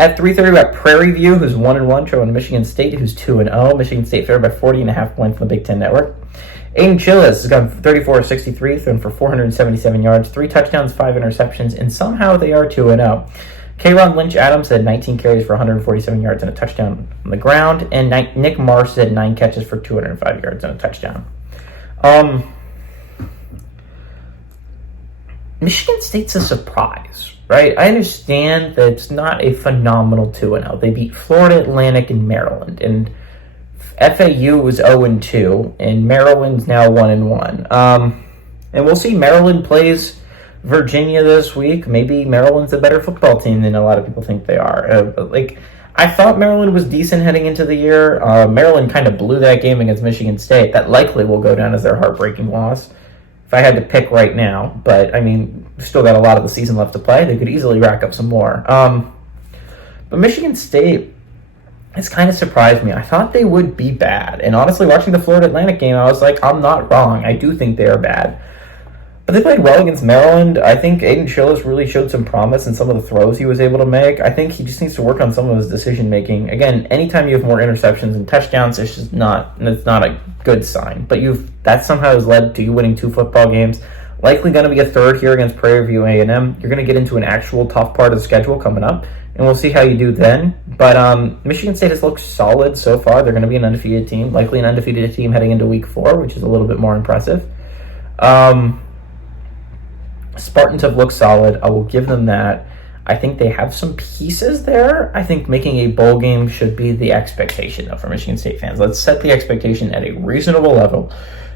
At 3:30, we got Prairie View, who's 1-1, showing Michigan State, who's 2-0. Michigan State favored by 40.5 points on the Big Ten Network. Aiden Chillis has gone 34-63, thrown for 477 yards, 3 touchdowns, 5 interceptions, and somehow they are 2-0. K'Ron Lynch-Adams had 19 carries for 147 yards and a touchdown on the ground, and Nick Marsh had 9 catches for 205 yards and a touchdown. Michigan State's a surprise, right? I understand that it's not a phenomenal 2-0. They beat Florida Atlantic and Maryland, and FAU was 0-2, and Maryland's now 1-1. And we'll see. Maryland plays Virginia this week. Maybe Maryland's a better football team than a lot of people think they are. I thought Maryland was decent heading into the year. Maryland kind of blew that game against Michigan State. That likely will go down as their heartbreaking loss if I had to pick right now. But, I mean, we've still got a lot of the season left to play. They could easily rack up some more. But Michigan State has kind of surprised me. I thought they would be bad. And honestly, watching the Florida Atlantic game, I was like, I'm not wrong. I do think they are bad. But they played well against Maryland. I think Aiden Chillis really showed some promise in some of the throws he was able to make. I think he just needs to work on some of his decision-making. Again, anytime you have more interceptions and touchdowns, it's not a good sign. But that somehow has led to you winning 2 football games. Likely going to be a third here against Prairie View A&M. You're going to get into an actual tough part of the schedule coming up, and we'll see how you do then. But Michigan State has looked solid so far. They're going to be an undefeated team, likely an undefeated team heading into Week 4, which is a little bit more impressive. Spartans have looked solid. I will give them that. I think they have some pieces there. I think making a bowl game should be the expectation for Michigan State fans. Let's set the expectation at a reasonable level.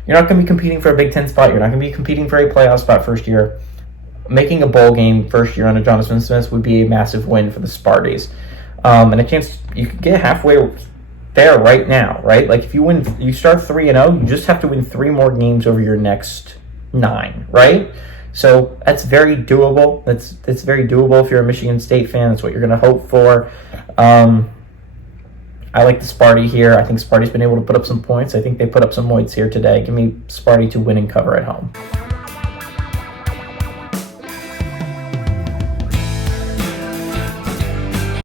You're not going to be competing for a Big Ten spot. You're not going to be competing for a playoff spot first year. Making a bowl game first year under Jonathan Smith would be a massive win for the Sparties. And a chance you could get halfway there right now, right? Like if you start 3-0, you just have to win 3 more games over your next 9, right? So that's very doable. That's very doable if you're a Michigan State fan. That's what you're going to hope for. I like the Sparty here. I think Sparty's been able to put up some points. I think they put up some points here today. Give me Sparty to win and cover at home.